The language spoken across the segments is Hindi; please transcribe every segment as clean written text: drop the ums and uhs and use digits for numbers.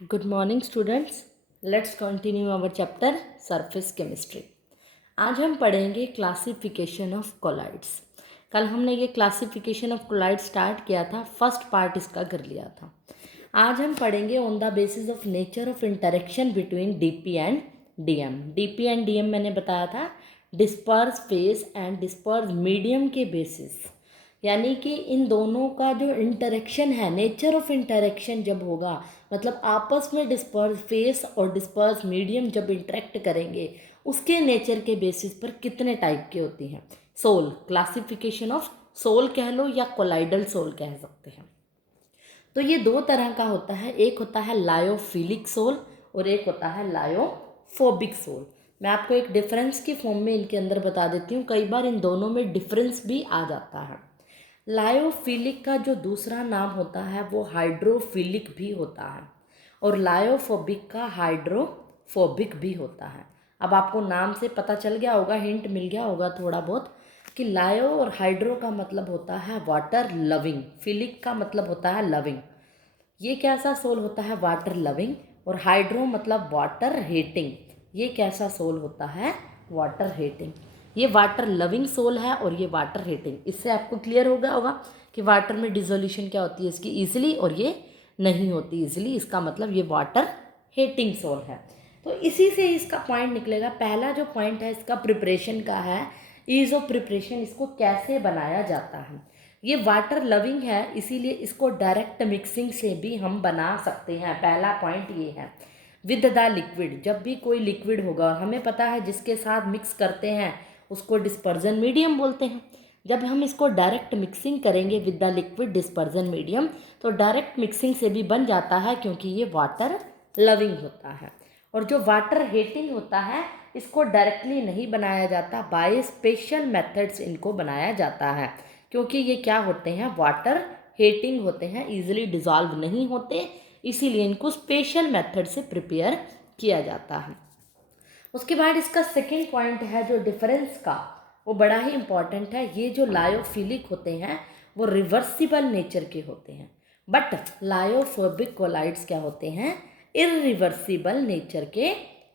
Good morning students. Let's continue our chapter surface chemistry. आज हम पढ़ेंगे क्लासिफिकेशन ऑफ कोलाइड्स। कल हमने ये क्लासिफिकेशन ऑफ कोलाइड स्टार्ट किया था, फर्स्ट पार्ट इसका कर लिया था। आज हम पढ़ेंगे on the basis of nature of interaction between DP and DM. DP and DM मैंने बताया था disperse phase and disperse medium के बेसिस, यानी कि इन दोनों का जो इंटरेक्शन है, नेचर ऑफ इंटरेक्शन जब होगा, मतलब आपस में डिस्पर्स फेस और डिस्पर्स मीडियम जब इंटरेक्ट करेंगे, उसके नेचर के बेसिस पर कितने टाइप की होती हैं। सोल, क्लासिफिकेशन ऑफ सोल कह लो या कोलाइडल सोल कह सकते हैं। तो ये दो तरह का होता है, एक होता है लायोफिलिक सोल और एक होता है लायोफोबिक सोल। मैं आपको एक डिफरेंस की फॉर्म में इनके अंदर बता देती हूँ, कई बार इन दोनों में डिफरेंस भी आ जाता है। लायोफिलिक का जो दूसरा नाम होता है वो हाइड्रोफिलिक भी होता है और लायोफोबिक का हाइड्रोफोबिक भी होता है। अब आपको नाम से पता चल गया होगा, हिंट मिल गया होगा थोड़ा बहुत कि लायो और हाइड्रो का मतलब होता है वाटर लविंग, फिलिक का मतलब होता है लविंग। ये कैसा सोल होता है? Water loving. और हाइड्रो मतलब वाटर हेटिंग, ये कैसा सोल होता है? Water hating. ये वाटर लविंग सोल है और ये वाटर हेटिंग। इससे आपको क्लियर हो गया होगा कि वाटर में डिजोल्यूशन क्या होती है इसकी ईजिली, और ये नहीं होती ईजिली, इसका मतलब ये वाटर हेटिंग सोल है। तो इसी से इसका पॉइंट निकलेगा। पहला जो पॉइंट है इसका प्रिपरेशन का है, ईज ऑफ प्रिपरेशन, इसको कैसे बनाया जाता है। ये वाटर लविंग है, इसीलिए इसको डायरेक्ट मिक्सिंग से भी हम बना सकते हैं। पहला पॉइंट ये है। विद द लिक्विड, जब भी कोई लिक्विड होगा, और हमें पता है जिसके साथ मिक्स करते हैं उसको डिस्पर्जन मीडियम बोलते हैं। जब हम इसको डायरेक्ट मिक्सिंग करेंगे with the liquid dispersion medium, तो डायरेक्ट मिक्सिंग से भी बन जाता है, क्योंकि ये वाटर लविंग होता है। और जो वाटर हेटिंग होता है, इसको डायरेक्टली नहीं बनाया जाता, बाय स्पेशल मेथड्स इनको बनाया जाता है, क्योंकि ये क्या होते हैं? वाटर हेटिंग होते हैं, ईजिली डिज़ोल्व नहीं होते, इसीलिए इनको स्पेशल मेथड से प्रिपेयर किया जाता है। उसके बाद इसका सेकेंड पॉइंट है जो डिफरेंस का, वो बड़ा ही इंपॉर्टेंट है। ये जो लायोफिलिक होते हैं वो रिवर्सिबल नेचर के होते हैं, बट लायोफोबिक कोलाइड्स क्या होते हैं? इरिवर्सिबल नेचर के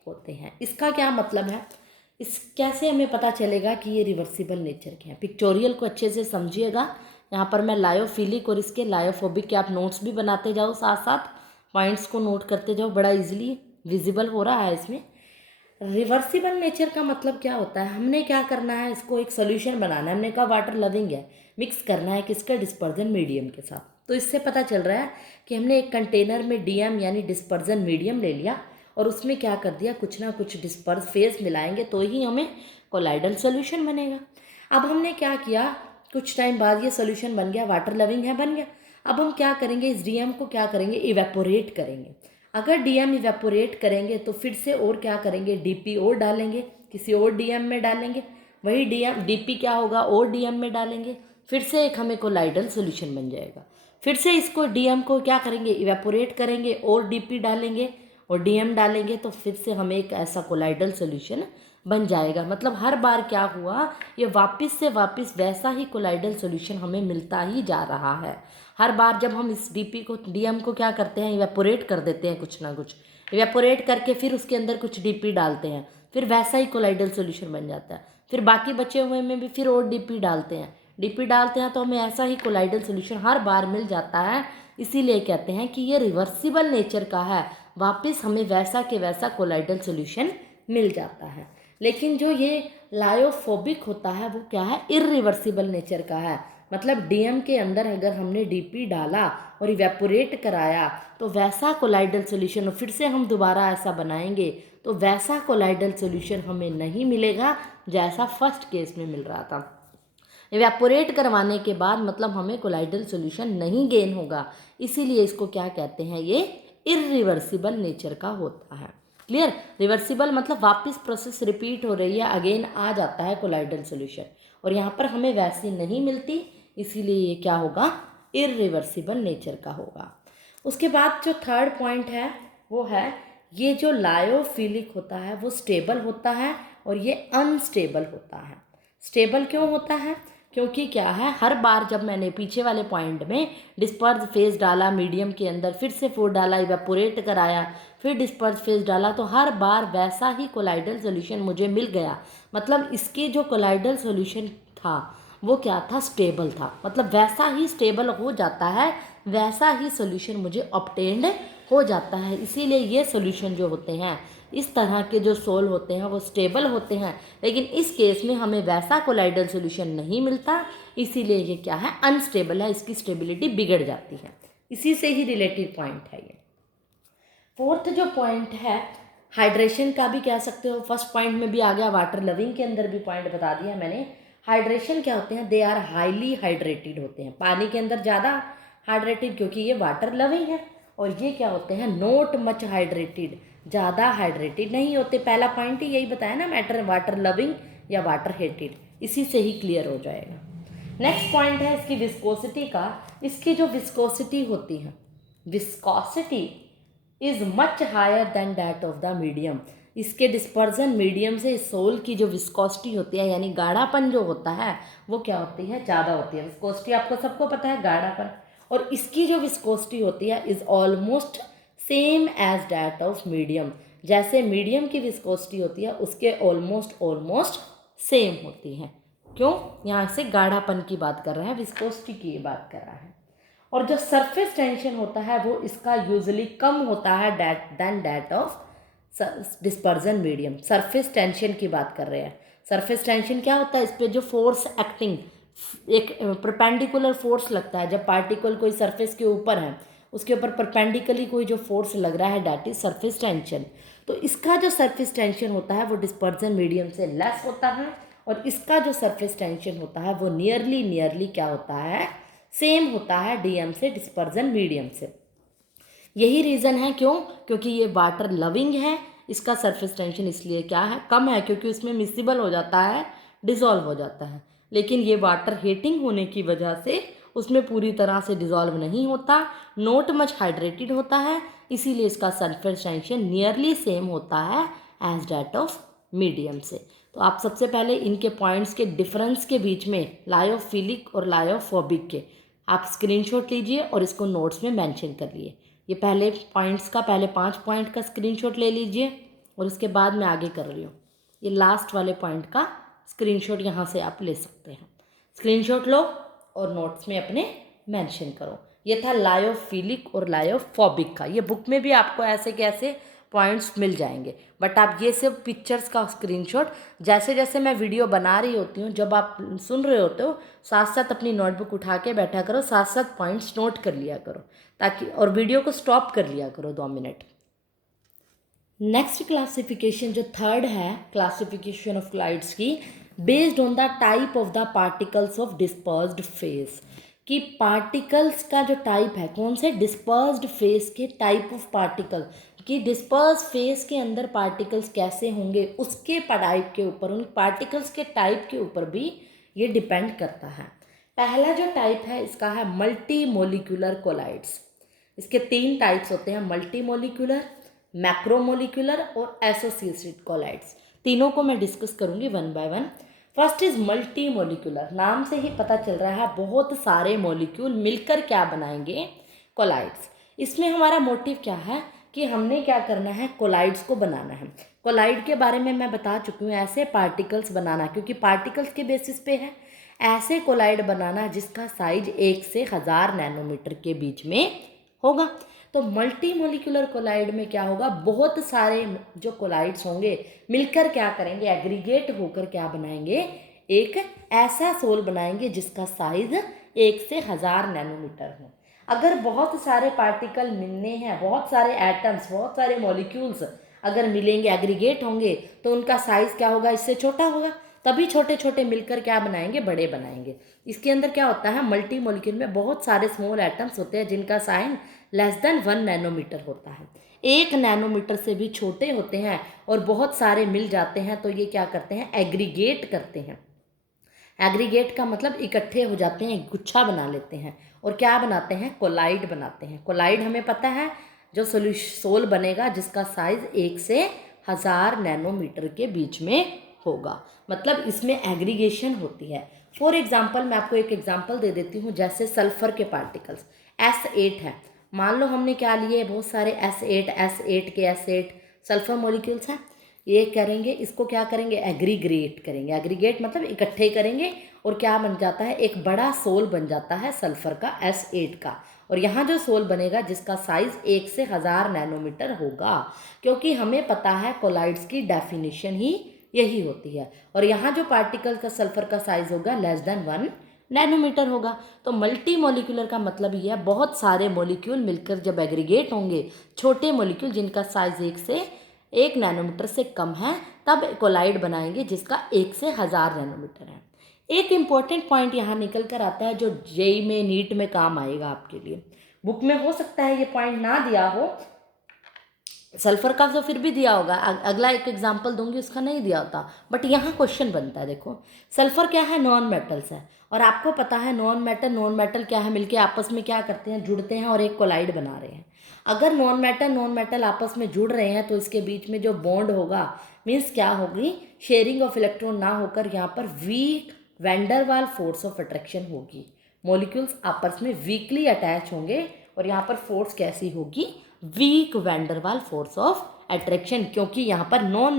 होते हैं। इसका क्या मतलब है? इस कैसे हमें पता चलेगा कि ये रिवर्सिबल नेचर के हैं? पिक्चोरियल को अच्छे से समझिएगा। यहाँ पर मैं लायोफिलिक और इसके लायोफोबिक के आप नोट्स भी बनाते जाओ, साथ साथ पॉइंट्स को नोट करते जाओ, बड़ा इजीली विजिबल हो रहा है इसमें। रिवर्सिबल नेचर का मतलब क्या होता है? हमने क्या करना है, इसको एक सोल्यूशन बनाना है। हमने कहा वाटर लविंग है, मिक्स करना है किसका? डिस्पर्जन मीडियम के साथ। तो इससे पता चल रहा है कि हमने एक कंटेनर में डीएम यानी डिस्पर्जन मीडियम ले लिया और उसमें क्या कर दिया, कुछ ना कुछ डिस्पर्स फेस मिलाएंगे तो ही हमें कोलाइडल सोल्यूशन बनेगा। अब हमने क्या किया, कुछ टाइम बाद ये सोल्यूशन बन गया, वाटर लविंग है, बन गया। अब हम क्या करेंगे, इस डीएम को क्या करेंगे? इवेपोरेट करेंगे। अगर डीएम इवेपोरेट करेंगे तो फिर से और क्या करेंगे? डीपी और डालेंगे, किसी और डीएम में डालेंगे, वही डीएम डीपी क्या होगा? और डीएम में डालेंगे, फिर से एक हमें कोलाइडल सोल्यूशन बन जाएगा। फिर से इसको डीएम को क्या करेंगे? इवेपोरेट करेंगे और डीपी डालेंगे और डीएम डालेंगे, तो फिर से हमें एक ऐसा कोलाइडल सोल्यूशन बन जाएगा। मतलब हर बार क्या हुआ, ये वापस से वापस वैसा ही कोलाइडल सोल्यूशन हमें मिलता ही जा रहा है। हर बार जब हम इस डीपी को डीएम को क्या करते हैं? इवेपोरेट कर देते हैं, कुछ ना कुछ इवेपोरेट करके फिर उसके अंदर कुछ डीपी डालते हैं, फिर वैसा ही कोलाइडल सोल्यूशन बन जाता है। फिर बाकी बचे हुए में भी फिर और डीपी डालते हैं, डीपी डालते हैं, तो हमें ऐसा ही कोलाइडल सोल्यूशन हर बार मिल जाता है। इसीलिए कहते हैं कि ये रिवर्सिबल नेचर का है, वापस हमें वैसा के वैसा कोलाइडल सोल्यूशन मिल जाता है। लेकिन जो ये लायोफोबिक होता है वो क्या है? इरिवर्सिबल नेचर का है। मतलब डीएम के अंदर अगर हमने डीपी डाला और इवेपोरेट कराया तो वैसा कोलाइडल सोल्यूशन, और फिर से हम दोबारा ऐसा बनाएंगे तो वैसा कोलाइडल सोल्यूशन हमें नहीं मिलेगा जैसा फर्स्ट केस में मिल रहा था। इवेपोरेट करवाने के बाद मतलब हमें कोलाइडल सोल्यूशन नहीं गेन होगा, इसीलिए इसको क्या कहते हैं? ये इरिवर्सिबल नेचर का होता है। क्लियर? रिवर्सिबल मतलब वापस प्रोसेस रिपीट हो रही है, अगेन आ जाता है कोलाइडल सोल्यूशन, और यहाँ पर हमें वैसी नहीं मिलती, इसीलिए ये क्या होगा? इरिवर्सिबल नेचर का होगा। उसके बाद जो थर्ड पॉइंट है वो है, ये जो लायोफिलिक होता है वो स्टेबल होता है और ये अनस्टेबल होता है। स्टेबल क्यों होता है? क्योंकि क्या है, हर बार जब मैंने पीछे वाले पॉइंट में डिस्पर्स फेज डाला मीडियम के अंदर, फिर से फूड डाला, इवेपोरेट कराया, फिर डिस्पर्स फेज डाला, तो हर बार वैसा ही कोलाइडल सॉल्यूशन मुझे मिल गया। मतलब इसके जो कोलाइडल सॉल्यूशन था वो क्या था, स्टेबल था। मतलब वैसा ही स्टेबल हो जाता है, वैसा ही सॉल्यूशन मुझे ऑब्टेन्ड हो जाता है। इसीलिए ये सॉल्यूशन जो होते हैं, इस तरह के जो सोल होते हैं वो स्टेबल होते हैं, लेकिन इस केस में हमें वैसा कोलाइडल सॉल्यूशन नहीं मिलता, इसीलिए ये क्या है, अनस्टेबल है, इसकी स्टेबिलिटी बिगड़ जाती है। इसी से ही रिलेटेड पॉइंट है ये। फोर्थ जो पॉइंट है, हाइड्रेशन का भी कह सकते हो, फर्स्ट पॉइंट में भी आ गया, वाटर लविंग के अंदर भी पॉइंट बता दिया मैंने। हाइड्रेशन क्या होते हैं, दे आर हाईली हाइड्रेटेड होते हैं, पानी के अंदर ज़्यादा हाइड्रेटेड, क्योंकि ये वाटर लविंग है। और ये क्या होते हैं, नॉट मच हाइड्रेटेड, ज़्यादा हाइड्रेटेड नहीं होते। पहला पॉइंट ही यही बताया ना, मैटर वाटर लविंग या वाटर हेटेड, इसी से ही क्लियर हो जाएगा। नेक्स्ट पॉइंट है इसकी विस्कोसिटी का। इसकी जो विस्कोसिटी होती है, viscosity is much higher than that of the medium. इसके डिस्पर्जन मीडियम से सोल की जो विस्कोसिटी होती है, यानी गाढ़ापन जो होता है, वो क्या होती है, ज़्यादा होती है। विस्कोसिटी आपको सबको पता है, गाढ़ापन। और इसकी जो विस्कोसिटी होती है is almost same as that of medium. जैसे मीडियम की विस्कोसिटी होती है, उसके ऑलमोस्ट सेम होती है। क्यों, यहाँ से गाढ़ापन की बात कर रहा है, विस्कोसिटी की बात कर रहा है। और जो सरफेस टेंशन होता है वो इसका यूजुअली कम होता है then that of dispersion medium. Surface tension की बात कर रहे हैं। सरफेस टेंशन क्या होता है, इस पर जो फोर्स एक्टिंग, एक परपेंडिकुलर फोर्स लगता है जब पार्टिकल कोई सरफेस के ऊपर है, उसके ऊपर परपेंडिकली कोई जो फोर्स लग रहा है, दैट इज सरफेस टेंशन। तो इसका जो सरफेस टेंशन होता है वो डिस्पर्जन मीडियम से लेस होता है, और इसका जो सरफेस टेंशन होता है वो नियरली क्या होता है, सेम होता है डीएम से, डिस्पर्जन मीडियम से। यही रीज़न है क्यों, क्योंकि ये वाटर लविंग है, इसका सरफेस टेंशन इसलिए क्या है, कम है, क्योंकि उसमें मिसिबल हो जाता है, डिज़ोल्व हो जाता है। लेकिन ये वाटर हीटिंग होने की वजह से उसमें पूरी तरह से डिज़ोल्व नहीं होता, नॉट मच हाइड्रेटेड होता है, इसीलिए इसका सरफेस टेंशन नियरली सेम होता है एज डैट ऑफ मीडियम से। तो आप सबसे पहले इनके पॉइंट्स के डिफरेंस के बीच में लायोफिलिक और लायोफोबिक के आप स्क्रीनशॉट लीजिए और इसको नोट्स में मेंशन कर लिए। ये पहले पॉइंट्स का, पहले 5 पॉइंट का स्क्रीनशॉट ले लीजिए, और उसके बाद मैं आगे कर रही हूँ। ये लास्ट वाले पॉइंट का स्क्रीनशॉट यहाँ से आप ले सकते हैं। स्क्रीनशॉट लो और नोट्स में अपने मेंशन करो। ये था लायोफिलिक और लायोफोबिक का। ये बुक में भी आपको ऐसे कैसे पॉइंट्स मिल जाएंगे, बट आप ये सब पिक्चर्स का स्क्रीनशॉट जैसे जैसे मैं वीडियो बना रही होती हूँ, जब आप सुन रहे होते हो, साथ साथ अपनी नोटबुक उठा के बैठा करो, साथ साथ पॉइंट्स नोट कर लिया करो, ताकि, और वीडियो को स्टॉप कर लिया करो 2 मिनट। नेक्स्ट क्लासिफिकेशन जो थर्ड है, क्लासिफिकेशन ऑफ क्लाइड्स की, based on the type of the particles of dispersed phase. कि पार्टिकल्स का जो टाइप है, कौन से, डिस्पर्स्ड फेज के टाइप ऑफ पार्टिकल, कि डिस्पर्स फेज के अंदर पार्टिकल्स कैसे होंगे, उसके टाइप के ऊपर, उन पार्टिकल्स के टाइप के ऊपर भी ये डिपेंड करता है। पहला जो टाइप है इसका है मल्टी मोलिकुलर कोलाइड्स। इसके 3 टाइप्स होते हैं, मल्टी मोलिकुलर, मैक्रोमोलिकुलर और एसोसिएटेड कोलाइड्स। तीनों को मैं डिस्कस करूंगी 1 by 1। First is multi molecular. नाम से ही पता चल रहा है बहुत सारे मॉलिक्यूल मिलकर क्या बनाएंगे, कोलाइड्स। इसमें हमारा मोटिव क्या है कि हमने क्या करना है, कोलाइड्स को बनाना है। कोलाइड के बारे में मैं बता चुकी हूँ, ऐसे पार्टिकल्स बनाना, क्योंकि पार्टिकल्स के बेसिस पे है, ऐसे कोलाइड बनाना जिसका साइज 1 से 1000 नैनोमीटर के बीच में होगा। तो मल्टी मोलिकुलर कोलाइड में क्या होगा, बहुत सारे जो कोलाइड्स होंगे मिलकर क्या करेंगे, एग्रीगेट होकर क्या बनाएंगे, एक ऐसा सोल बनाएंगे जिसका साइज 1 से 1000 नैनोमीटर हो। अगर बहुत सारे पार्टिकल मिलने हैं, बहुत सारे एटम्स, बहुत सारे मॉलिक्यूल्स अगर मिलेंगे, एग्रीगेट होंगे, तो उनका साइज क्या होगा, इससे छोटा होगा, तभी छोटे छोटे मिलकर क्या बनाएंगे, बड़े बनाएंगे। इसके अंदर क्या होता है, मल्टी मॉलिक्यूल में बहुत सारे स्मॉल एटम्स होते हैं जिनका साइज लेस देन 1 नैनोमीटर होता है, 1 नैनोमीटर से भी छोटे होते हैं, और बहुत सारे मिल जाते हैं, तो ये क्या करते हैं, एग्रीगेट करते हैं। एग्रीगेट का मतलब इकट्ठे हो जाते हैं, एक गुच्छा बना लेते हैं, और क्या बनाते हैं, कोलाइड बनाते हैं। कोलाइड हमें पता है जो सोल बनेगा जिसका साइज 1 से 1000 नैनोमीटर के बीच में होगा, मतलब इसमें एग्रीगेशन होती है। फॉर एग्जाम्पल मैं आपको एक एग्जाम्पल दे देती हूँ, जैसे सल्फर के पार्टिकल्स S8 है। मान लो हमने क्या लिए, बहुत सारे S8 के S8 सल्फर मॉलिक्यूल्स हैं। ये करेंगे, इसको क्या करेंगे, एग्रीगेट करेंगे। एग्रीगेट मतलब इकट्ठे करेंगे और क्या बन जाता है, एक बड़ा सोल बन जाता है सल्फर का S8 का। और यहाँ जो सोल बनेगा जिसका साइज 1 से 1000 नैनोमीटर होगा, क्योंकि हमें पता है कोलाइड्स की डेफिनेशन ही यही होती है। और यहाँ जो पार्टिकल का सल्फर का साइज होगा लेस देन 1 नैनोमीटर होगा। तो मल्टी मोलिकुलर का मतलब ये है, बहुत सारे मोलिक्यूल मिलकर जब एग्रीगेट होंगे, छोटे मोलिक्यूल जिनका साइज 1 नैनोमीटर से कम है, तब कोलाइड बनाएंगे जिसका 1 से 1000 नैनोमीटर है। एक इम्पॉर्टेंट पॉइंट यहाँ निकल कर आता है जो जेई में, नीट में काम आएगा आपके लिए। बुक में हो सकता है ये पॉइंट ना दिया हो, सल्फर का तो फिर भी दिया होगा, अगला एक एग्जांपल दूंगी उसका नहीं दिया होता, बट यहाँ क्वेश्चन बनता है। देखो सल्फर क्या है, नॉन मेटल्स है, और आपको पता है नॉन मेटल क्या है, मिलके आपस में क्या करते हैं, जुड़ते हैं और एक कोलाइड बना रहे हैं। अगर नॉन मेटल आपस में जुड़ रहे हैं तो इसके बीच में जो बॉन्ड होगा, मीन्स क्या होगी, शेयरिंग ऑफ इलेक्ट्रॉन ना होकर यहाँ पर weak van der Waals force of attraction होगी। मॉलिक्यूल्स आपस में वीकली अटैच होंगे और यहाँ पर फोर्स कैसी होगी, week van der Waals force of attraction, क्योंकि यहाँ पर नॉन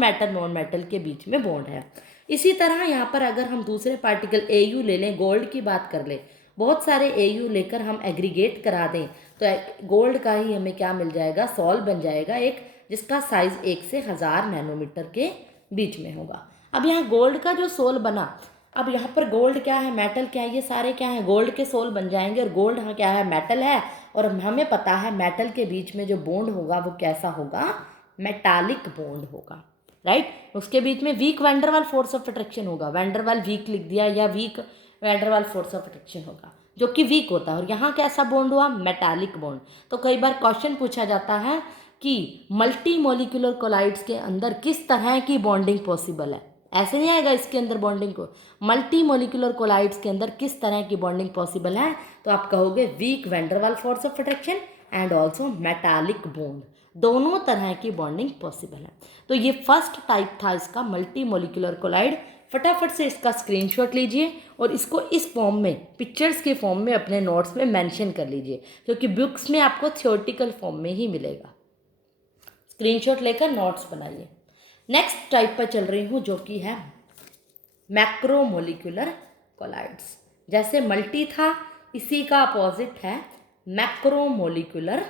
मेटल के बीच में बॉन्ड है। इसी तरह यहाँ पर अगर हम दूसरे पार्टिकल Au ले लें, गोल्ड की बात कर ले, बहुत सारे Au लेकर हम एग्रीगेट करा दें तो गोल्ड का ही हमें क्या मिल जाएगा, सॉल बन जाएगा एक, जिसका साइज 1 से 1000 नैनोमीटर के बीच में होगा। अब यहाँ गोल्ड का जो सोल बना, अब यहाँ पर गोल्ड क्या है, मेटल क्या है, ये सारे क्या है, गोल्ड के सोल बन जाएंगे। और गोल्ड हाँ क्या है, मेटल है, और हमें पता है मेटल के बीच में जो बॉन्ड होगा वो कैसा होगा, मेटालिक बॉन्ड होगा, राइट। उसके बीच में week van der Waals force of attraction होगा, वैंडरवाल वीक लिख दिया, या week van der Waals force of attraction होगा जो कि वीक होता है। और यहाँ कैसा बॉन्ड हुआ, मेटालिक बॉन्ड। तो कई बार क्वेश्चन पूछा जाता है कि मल्टी मोलिकुलर कोलाइड्स के अंदर किस तरह की बॉन्डिंग पॉसिबल है, ऐसे नहीं आएगा इसके अंदर बॉन्डिंग को, मल्टी मोलिकुलर कोलाइड्स के अंदर किस तरह की बॉन्डिंग पॉसिबल है, तो आप कहोगे weak van der Waals force of attraction and also metallic bond, दोनों तरह की बॉन्डिंग पॉसिबल है। तो ये फर्स्ट टाइप था इसका, मल्टी मोलिकुलर कोलाइड। फटाफट से इसका स्क्रीनशॉट लीजिए और इसको इस फॉर्म में, पिक्चर्स के फॉर्म में अपने नोट्स में मेंशन कर लीजिए, क्योंकि बुक्स में आपको थियोरेटिकल फॉर्म में ही मिलेगा। स्क्रीनशॉट लेकर नोट्स बनाइए। नेक्स्ट टाइप पर चल रही हूँ जो कि है मैक्रोमोलिकुलर कोलाइड्स। जैसे मल्टी था, इसी का अपोजिट है मैक्रोमोलिकुलर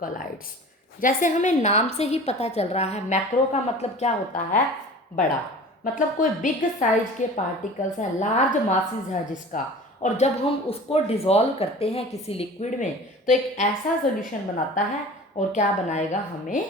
कोलाइड्स। जैसे हमें नाम से ही पता चल रहा है, मैक्रो का मतलब क्या होता है, बड़ा, मतलब कोई बिग साइज के पार्टिकल्स हैं, लार्ज मासेस है जिसका, और जब हम उसको डिसॉल्व करते हैं किसी लिक्विड में तो एक ऐसा सॉल्यूशन बनाता है, और क्या बनाएगा हमें,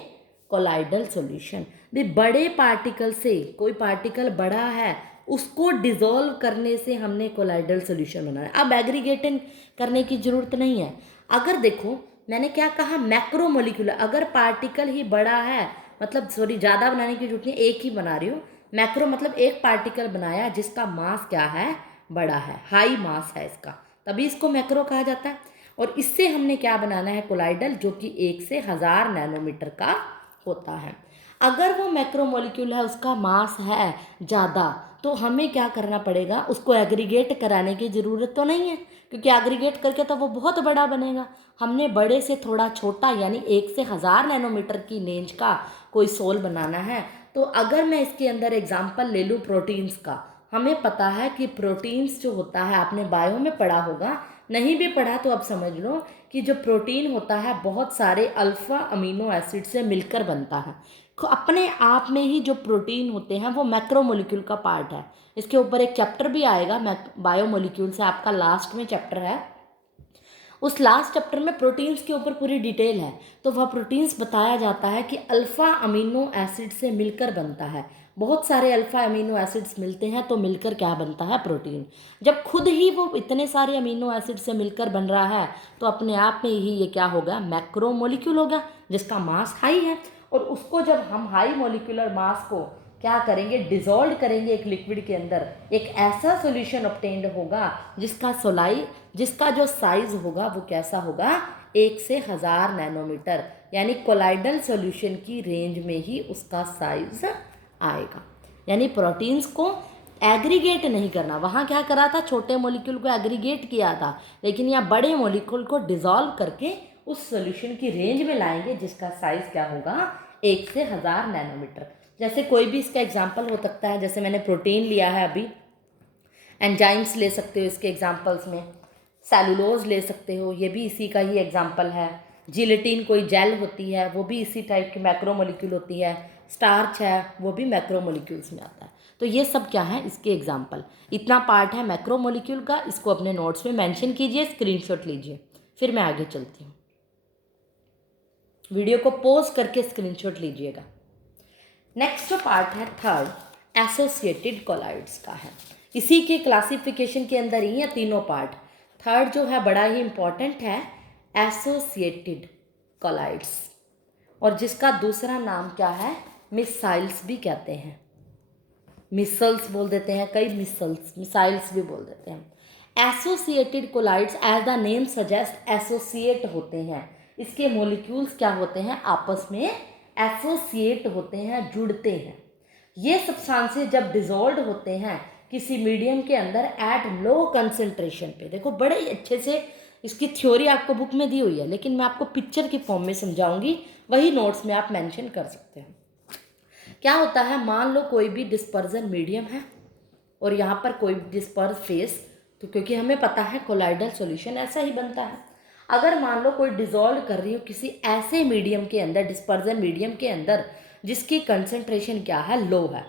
कोलाइडल सॉल्यूशन। भी बड़े पार्टिकल से, कोई पार्टिकल बड़ा है उसको डिसॉल्व करने से हमने कोलाइडल सॉल्यूशन बनाया। अब एग्रीगेटिंग करने की ज़रूरत नहीं है। अगर देखो मैंने क्या कहा, मैक्रोमोलिकुलर, अगर पार्टिकल ही बड़ा है, मतलब सॉरी ज़्यादा बनाने की जरूरत नहीं, एक ही बना रही हूँ। मैक्रो मतलब एक पार्टिकल बनाया जिसका मास क्या है, बड़ा है, हाई मास है इसका, तभी इसको मैक्रो कहा जाता है। और इससे हमने क्या बनाना है, कोलाइडल, जो कि 1 से 1000 नैनोमीटर का होता है। अगर वो मैक्रोमोलिक्यूल है, उसका मास है ज़्यादा, तो हमें क्या करना पड़ेगा, उसको एग्रीगेट कराने की ज़रूरत तो नहीं है, क्योंकि एग्रीगेट करके तो वो बहुत बड़ा बनेगा। हमने बड़े से थोड़ा छोटा, यानी 1 से 1000 नैनोमीटर की रेंज का कोई सोल बनाना है। तो अगर मैं इसके अंदर एग्जाम्पल ले लूँ प्रोटीन्स का, हमें पता है कि प्रोटीन्स जो होता है, आपने बायो में पढ़ा होगा, नहीं भी पढ़ा तो अब समझ लो कि जो प्रोटीन होता है बहुत सारे अल्फ़ा अमीनो एसिड से मिलकर बनता है। तो अपने आप में ही जो प्रोटीन होते हैं वो मैक्रोमोलिक्यूल का पार्ट है। इसके ऊपर एक चैप्टर भी आएगा, बायोमोलिक्यूल से, आपका लास्ट में चैप्टर है। उस लास्ट चैप्टर में प्रोटीन्स के ऊपर पूरी डिटेल है। तो वह प्रोटीन्स बताया जाता है कि अल्फ़ा अमीनो एसिड से मिलकर बनता है। बहुत सारे अल्फ़ा अमीनो एसिड्स मिलते हैं तो मिलकर क्या बनता है, प्रोटीन। जब खुद ही वो इतने सारे अमीनो एसिड से मिलकर बन रहा है तो अपने आप में ही ये क्या होगा, मैक्रोमोलिक्यूल होगा, जिसका मास हाई है। और उसको जब हम हाई मोलिकुलर मास को क्या करेंगे, डिसॉल्व करेंगे एक लिक्विड के अंदर, एक ऐसा सॉल्यूशन ऑब्टेन्ड होगा जिसका जो साइज होगा वो कैसा होगा, 1 से 1000 नैनोमीटर, यानी कोलाइडल सॉल्यूशन की रेंज में ही उसका साइज आएगा। यानी प्रोटीन्स को एग्रीगेट नहीं करना। वहाँ क्या करा था, छोटे मॉलिक्यूल को एग्रीगेट किया था, लेकिन यहाँ बड़े मॉलिक्यूल को डिसॉल्व करके उस सॉल्यूशन की रेंज में लाएंगे जिसका साइज क्या होगा, 1 से 1000 नैनोमीटर। जैसे कोई भी इसका एग्जाम्पल हो सकता है, जैसे मैंने प्रोटीन लिया है अभी, एंजाइम्स ले सकते हो इसके एग्जाम्पल्स में, सेलुलोज ले सकते हो, ये भी इसी का ही एग्जाम्पल है। जिलेटिन कोई जेल होती है, वो भी इसी टाइप की मैक्रोमोलिक्यूल होती है। स्टार्च है, वो भी मैक्रोमोलिक्यूल्स में आता है। तो ये सब क्या है, इसके एग्जाम्पल। इतना पार्ट है मैक्रोमोलिक्यूल का, इसको अपने नोट्स में मेंशन कीजिए, स्क्रीनशॉट लीजिए। फिर मैं आगे चलती हूँ, वीडियो को पॉज करके स्क्रीनशॉट लीजिएगा। नेक्स्ट जो पार्ट है थर्ड, एसोसिएटेड कोलाइड्स का है। इसी के क्लासिफिकेशन के अंदर ही है तीनों पार्ट। थर्ड जो है बड़ा ही इंपॉर्टेंट है, एसोसिएटेड कोलाइड्स, और जिसका दूसरा नाम क्या है, मिसाइल्स भी कहते हैं। मिसल्स बोल देते हैं कई, मिसाइल्स भी बोल देते हैं। Associated colloids as the name सजेस्ट एसोसिएट होते हैं। इसके मॉलिक्यूल्स क्या होते हैं, आपस में एसोसिएट होते हैं, जुड़ते हैं। ये सब्सटेंसेस जब डिसॉल्व होते हैं किसी मीडियम के अंदर एट लो कंसंट्रेशन पे, देखो बड़े ही अच्छे से इसकी थ्योरी आपको बुक में दी हुई है, लेकिन मैं आपको पिक्चर के फॉर्म में समझाऊंगी, वही नोट्स में आप मेंशन कर सकते हैं। क्या होता है, मान लो कोई भी डिस्पर्जन मीडियम है और यहाँ पर कोई डिस्पर्स फेस, तो क्योंकि हमें पता है कोलाइडल सॉल्यूशन ऐसा ही बनता है। अगर मान लो कोई डिसॉल्व कर रही हो किसी ऐसे मीडियम के अंदर, डिस्पर्जन मीडियम के अंदर, जिसकी कंसंट्रेशन क्या है, लो है।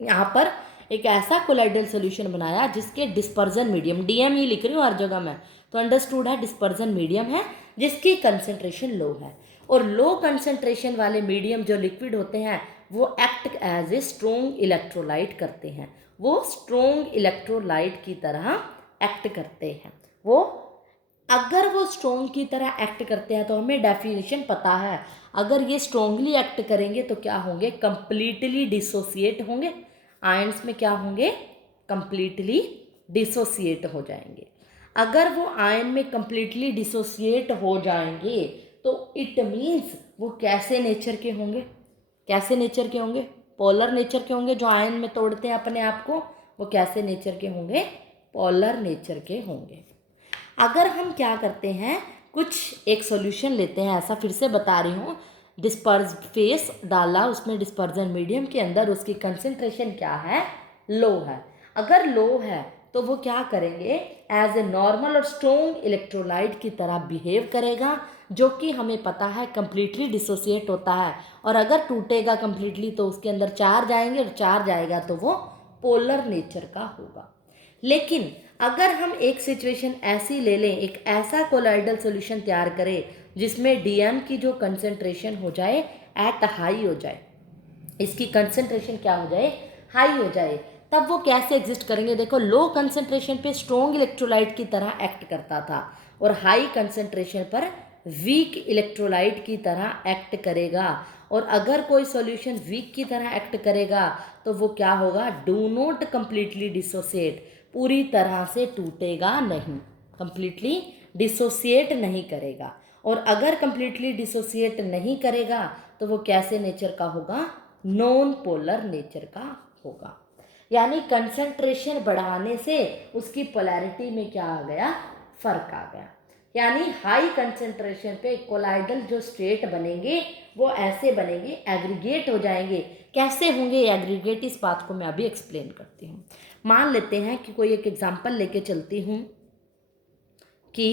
यहाँ पर एक ऐसा कोलाइडल सॉल्यूशन बनाया जिसके डिस्पर्जन मीडियम, डीएम ही लिख रही हूँ हर जगह में, तो अंडरस्टूड है, डिस्पर्जन मीडियम है जिसकी कंसंट्रेशन लो है। और लो कंसंट्रेशन वाले मीडियम जो लिक्विड होते हैं वो act as a strong electrolyte करते हैं, वो स्ट्रोंग इलेक्ट्रोलाइट की तरह एक्ट करते हैं। वो अगर वो स्ट्रोंग की तरह एक्ट करते हैं तो हमें डेफिनेशन पता है, अगर ये स्ट्रोंगली एक्ट करेंगे तो क्या होंगे, कंप्लीटली डिसोसिएट होंगे। आयंस में क्या होंगे, कंप्लीटली डिसोसिएट हो जाएंगे। अगर वो आयन में कंप्लीटली डिसोसिएट हो जाएंगे तो इट मीन्स वो कैसे नेचर के होंगे, कैसे नेचर के होंगे, पोलर नेचर के होंगे। जो आयन में तोड़ते हैं अपने आप को, वो कैसे नेचर के होंगे, पोलर नेचर के होंगे। अगर हम क्या करते हैं, कुछ एक सॉल्यूशन लेते हैं, ऐसा फिर से बता रही हूँ, डिस्पर्स फेस डाला उसमें डिस्पर्जन मीडियम के अंदर, उसकी कंसंट्रेशन क्या है, लो है। अगर लो है तो वो क्या करेंगे, एज ए नॉर्मल और स्ट्रोंग इलेक्ट्रोलाइट की तरह बिहेव करेगा, जो कि हमें पता है कंप्लीटली डिसोसिएट होता है। और अगर टूटेगा कंप्लीटली तो उसके अंदर चार्ज आएंगे, और चार्ज आएगा तो वो पोलर नेचर का होगा। लेकिन अगर हम एक सिचुएशन ऐसी ले लें, एक ऐसा कोलाइडल सॉल्यूशन तैयार करें जिसमें डीएम की जो कंसंट्रेशन हो जाए एट हाई हो जाए, इसकी कंसंट्रेशन क्या हो जाए, हाई हो जाए, तब वो कैसे एग्जिस्ट करेंगे। देखो लो कंसंट्रेशन पे स्ट्रॉन्ग इलेक्ट्रोलाइट की तरह एक्ट करता था, और हाई कंसंट्रेशन पर वीक इलेक्ट्रोलाइट की तरह एक्ट करेगा। और अगर कोई सॉल्यूशन वीक की तरह एक्ट करेगा तो वो क्या होगा, डू नॉट कंप्लीटली डिसोसिएट, पूरी तरह से टूटेगा नहीं, कंप्लीटली डिसोसिएट नहीं करेगा। और अगर कंप्लीटली डिसोसिएट नहीं करेगा तो वो कैसे नेचर का होगा, नॉन पोलर नेचर का होगा। यानी कंसंट्रेशन बढ़ाने से उसकी पोलैरिटी में क्या आ गया, फर्क आ गया। यानी हाई कंसंट्रेशन पे कोलाइडल जो स्टेट बनेंगे वो ऐसे बनेंगे, एग्रीगेट हो जाएंगे। कैसे होंगे एग्रीगेट, इस बात को मैं अभी एक्सप्लेन करती हूँ। मान लेते हैं कि कोई एक एग्जांपल लेके चलती हूँ कि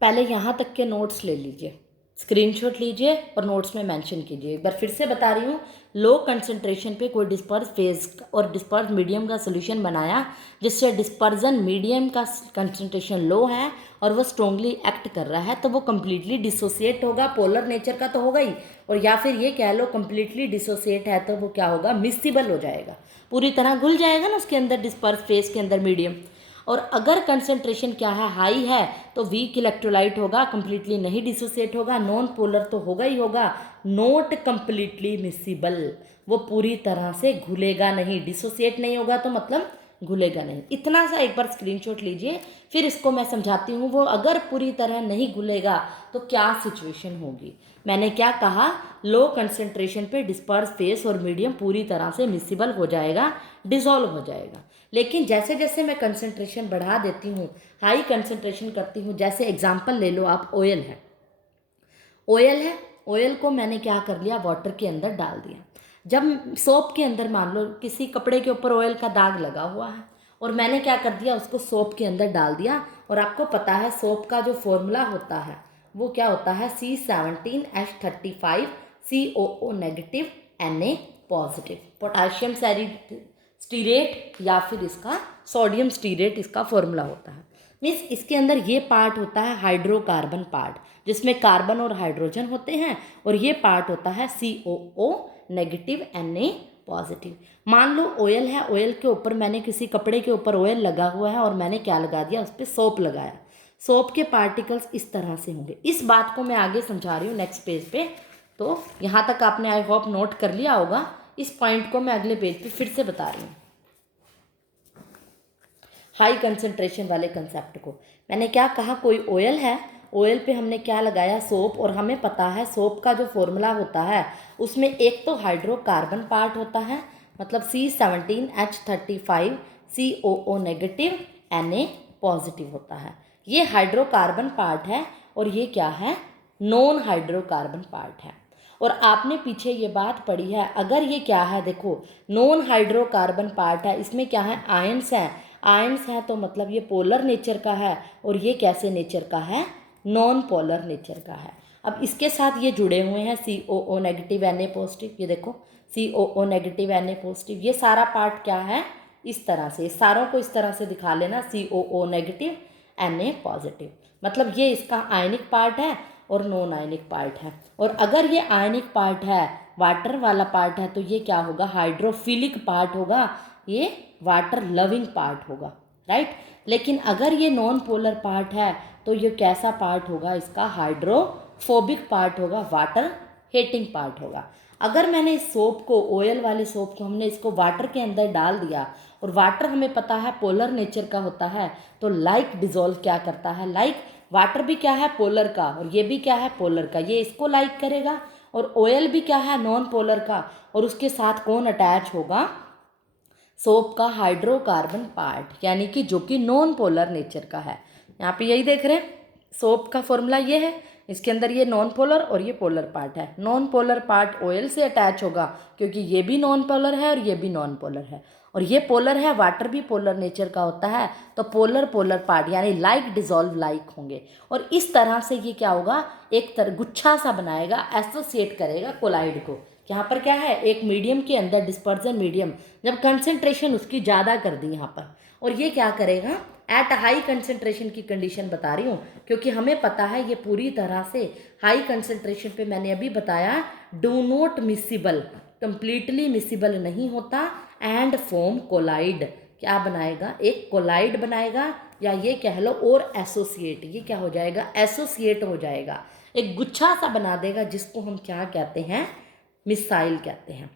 पहले यहाँ तक के नोट्स ले लीजिए, स्क्रीनशॉट लीजिए और नोट्स में मेंशन कीजिए। एक बार फिर से बता रही हूँ, लो कंसंट्रेशन पे कोई डिस्पर्स फेज और डिस्पर्स मीडियम का सॉल्यूशन बनाया जिससे डिस्पर्जन मीडियम का कंसंट्रेशन लो है और वो स्ट्रोंगली एक्ट कर रहा है, तो वो कम्प्लीटली डिसोसिएट होगा, पोलर नेचर का तो होगा ही, और या फिर ये कह लो कम्प्लीटली डिसोसिएट है तो वो क्या होगा, मिसिबल हो जाएगा, पूरी तरह घुल जाएगा ना उसके अंदर, डिस्पर्स फेज के अंदर मीडियम। और अगर कंसंट्रेशन क्या है, हाई है, तो वीक इलेक्ट्रोलाइट होगा, कंप्लीटली नहीं डिसोसिएट होगा, नॉन पोलर तो होगा ही होगा, नॉट कंप्लीटली मिसिबल, वो पूरी तरह से घुलेगा नहीं, डिसोसिएट नहीं होगा तो मतलब घुलेगा नहीं। इतना सा एक बार स्क्रीनशॉट लीजिए, फिर इसको मैं समझाती हूँ। वो अगर पूरी तरह नहीं घुलेगा तो क्या सिचुएशन होगी। मैंने क्या कहा, लो कंसंट्रेशन पे डिस्पर्स फेस और मीडियम पूरी तरह से मिसिबल हो जाएगा, डिसॉल्व हो जाएगा। लेकिन जैसे जैसे मैं कंसंट्रेशन बढ़ा देती हूँ, हाई कंसंट्रेशन करती हूँ, जैसे एग्जांपल ले लो आप, ऑयल है, ऑयल है, ऑयल को मैंने क्या कर लिया, वाटर के अंदर डाल दिया। जब सोप के अंदर मान लो किसी कपड़े के ऊपर ऑयल का दाग लगा हुआ है और मैंने क्या कर दिया, उसको सोप के अंदर डाल दिया। और आपको पता है सोप का जो फॉर्मूला होता है वो क्या होता है, C17H35 COO negative Na positive, potassium stearate या फिर इसका सोडियम स्टीरेट इसका फॉर्मूला होता है। मीन्स इसके अंदर ये पार्ट होता है हाइड्रोकार्बन पार्ट, जिसमें कार्बन और हाइड्रोजन होते हैं, और ये पार्ट होता है COO नेगेटिव Na पॉजिटिव। मान लो ऑयल है, ऑयल के ऊपर मैंने किसी कपड़े के ऊपर ऑयल लगा हुआ है और मैंने क्या लगा दिया, उस पर सोप लगाया। सोप के पार्टिकल्स इस तरह से होंगे। इस बात को मैं आगे समझा रही हूँ नेक्स्ट पेज पे। तो यहाँ तक आपने आई होप नोट कर लिया होगा। इस पॉइंट को मैं अगले पेज पे फिर से बता रही हूँ। हाई कंसंट्रेशन वाले कंसेप्ट को मैंने क्या कहा, कोई ऑयल है, ऑयल पे हमने क्या लगाया, सोप, और हमें पता है सोप का जो फॉर्मूला होता है उसमें एक तो हाइड्रोकार्बन पार्ट होता है, मतलब C17H35 COO negative Na positive होता है। ये हाइड्रोकार्बन पार्ट है और ये क्या है, नॉन हाइड्रोकार्बन पार्ट है। और आपने पीछे ये बात पढ़ी है, अगर ये क्या है, देखो नॉन हाइड्रोकार्बन पार्ट है, इसमें क्या है, आयंस हैं। आयंस हैं तो मतलब ये पोलर नेचर का है, और ये कैसे नेचर का है, नॉन पोलर नेचर का है। अब इसके साथ ये जुड़े हुए हैं COO नेगेटिव Na पॉजिटिव, ये देखो COO नेगेटिव Na पॉजिटिव, ये सारा पार्ट क्या है, इस तरह से, सारों को इस तरह से दिखा लेना, COO नेगेटिव Na पॉजिटिव, मतलब ये इसका आयनिक पार्ट है और नॉन आयनिक पार्ट है। और अगर ये आयनिक पार्ट है, वाटर वाला पार्ट है, तो ये क्या होगा, हाइड्रोफिलिक पार्ट होगा, ये वाटर लविंग पार्ट होगा, राइट। लेकिन अगर ये नॉन पोलर पार्ट है तो ये कैसा पार्ट होगा, इसका हाइड्रोफोबिक पार्ट होगा, वाटर हेटिंग पार्ट होगा। अगर मैंने इस सोप को, ऑयल वाले सोप को, हमने इसको वाटर के अंदर डाल दिया, और वाटर हमें पता है पोलर नेचर का होता है, तो लाइक डिजोल्व क्या करता है, लाइक वाटर भी क्या है, पोलर का, और ये भी क्या है, पोलर का, ये इसको लाइक करेगा। और ऑयल भी क्या है, नॉन पोलर का, और उसके साथ कौन अटैच होगा, सोप का हाइड्रोकार्बन पार्ट, यानी कि जो कि नॉन पोलर नेचर का है। यहाँ पे यही देख रहे हैं, सोप का फॉर्मूला ये है, इसके अंदर ये नॉन पोलर और ये पोलर पार्ट है। नॉन पोलर पार्ट ऑयल से अटैच होगा क्योंकि ये भी नॉन पोलर है और ये भी नॉन पोलर है, और ये पोलर है, वाटर भी पोलर नेचर का होता है, तो पोलर पोलर पार्ट यानी लाइक डिजॉल्व लाइक होंगे। और इस तरह से ये क्या होगा, एक तरह गुच्छा सा बनाएगा, एसोसिएट करेगा कोलाइड को। यहाँ पर क्या है, एक मीडियम के अंदर डिस्पर्जन मीडियम, जब कंसंट्रेशन उसकी ज़्यादा कर दी यहाँ पर, और ये क्या करेगा, एट हाई कंसंट्रेशन की कंडीशन बता रही हूँ क्योंकि हमें पता है ये पूरी तरह से हाई कंसंट्रेशन पे, मैंने अभी बताया, do not miscible, completely miscible नहीं होता, एंड फॉर्म कोलाइड, क्या बनाएगा, एक कोलाइड बनाएगा, या ये कह लो और एसोसिएट, ये क्या हो जाएगा, एसोसिएट हो जाएगा, एक गुच्छा सा बना देगा, जिसको हम क्या कहते हैं, मिसाइल कहते हैं।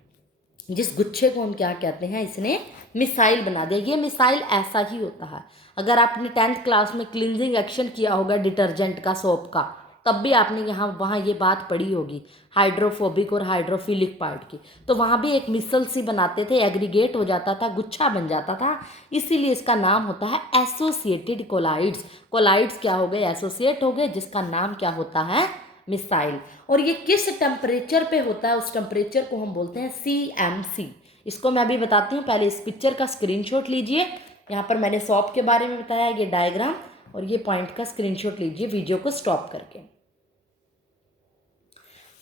जिस गुच्छे को हम क्या कहते हैं, इसने मिसाइल बना दिया। ये मिसाइल ऐसा ही होता है। अगर आपने 10th क्लास में क्लिनजिंग एक्शन किया होगा डिटर्जेंट का, सोप का, तब भी आपने यहाँ वहाँ ये बात पढ़ी होगी हाइड्रोफोबिक और हाइड्रोफिलिक पार्ट की। तो वहाँ भी एक मिसल सी बनाते थे, एग्रीगेट हो जाता था, गुच्छा बन जाता था, इसीलिए इसका नाम होता है एसोसिएटेड कोलाइड्स। कोलाइड्स क्या हो गए, एसोसिएट हो गए, जिसका नाम क्या होता है, मिसाइल। और ये किस टेम्परेचर पे होता है, उस टेम्परेचर को हम बोलते हैं CMC। इसको मैं अभी बताती हूँ, पहले इस पिक्चर का स्क्रीनशॉट लीजिए। यहाँ पर मैंने सॉप के बारे में बताया, ये डायग्राम, और ये पॉइंट का स्क्रीनशॉट लीजिए वीडियो को स्टॉप करके।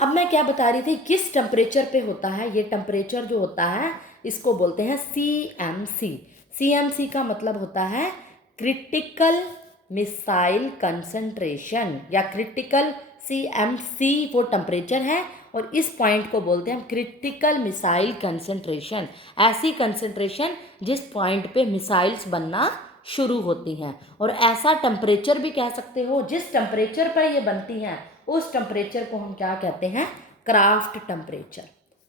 अब मैं क्या बता रही थी, किस टेम्परेचर पे होता है, ये टेम्परेचर जो होता है इसको बोलते हैं CMC। CMC का मतलब होता है क्रिटिकल मिसाइल कंसंट्रेशन, या क्रिटिकल CMC वो टेम्परेचर है, और इस पॉइंट को बोलते हैं हम क्रिटिकल मिसाइल कंसंट्रेशन। ऐसी कंसंट्रेशन जिस पॉइंट पे मिसाइल्स बनना शुरू होती हैं। और ऐसा टेम्परेचर भी कह सकते हो, जिस टेम्परेचर पर ये बनती हैं उस टेम्परेचर को हम क्या कहते हैं, क्राफ्ट टेम्परेचर।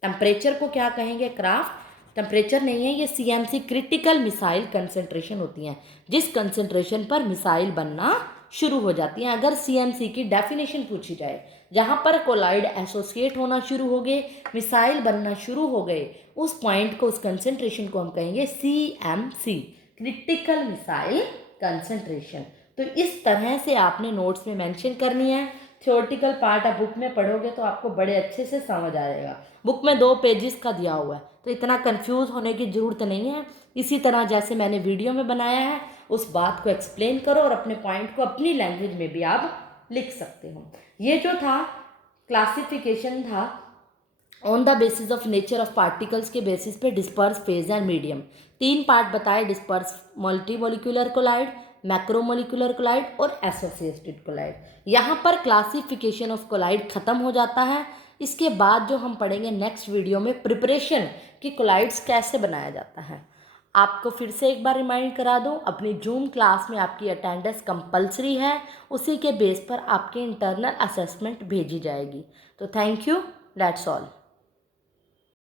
टेम्परेचर को क्या कहेंगे, क्राफ्ट टेम्परेचर नहीं है, ये CMC क्रिटिकल मिसाइल कंसंट्रेशन होती हैं, जिस कंसंट्रेशन पर मिसाइल बनना शुरू हो जाती हैं। अगर CMC की डेफिनेशन पूछी जाए, जहाँ पर कोलाइड एसोसिएट होना शुरू हो गए, मिसाइल बनना शुरू हो गए, उस पॉइंट को, उस कंसंट्रेशन को हम कहेंगे CMC, क्रिटिकल मिसाइल कंसंट्रेशन। तो इस तरह से आपने नोट्स में मेंशन करनी है। थ्योरेटिकल पार्ट आप बुक में पढ़ोगे तो आपको बड़े अच्छे से समझ आएगा। बुक में 2 पेजेस का दिया हुआ है, तो इतना कंफ्यूज होने की ज़रूरत नहीं है। इसी तरह जैसे मैंने वीडियो में बनाया है, उस बात को एक्सप्लेन करो और अपने पॉइंट को अपनी लैंग्वेज में भी आप लिख सकते हो। ये जो था क्लासिफिकेशन था on the basis of nature of particles के बेसिस पे disperse, phase and medium. 3 part बताए, डिस्पर्स मल्टीमोलिकुलर कोलाइड, मैक्रोमोलिकुलर कोलाइड और एसोसिएटेड कोलाइड। यहाँ पर क्लासिफिकेशन ऑफ कोलाइड ख़त्म हो जाता है। इसके बाद जो हम पढ़ेंगे नेक्स्ट वीडियो में, प्रिपरेशन कि कोलाइड्स कैसे बनाया जाता है। आपको फिर से एक बार रिमाइंड करा दूं, अपनी जूम क्लास में आपकी अटेंडेंस कंपलसरी है, उसी के बेस पर आपकी इंटरनल असेसमेंट भेजी जाएगी। तो थैंक यू, दैट्स ऑल।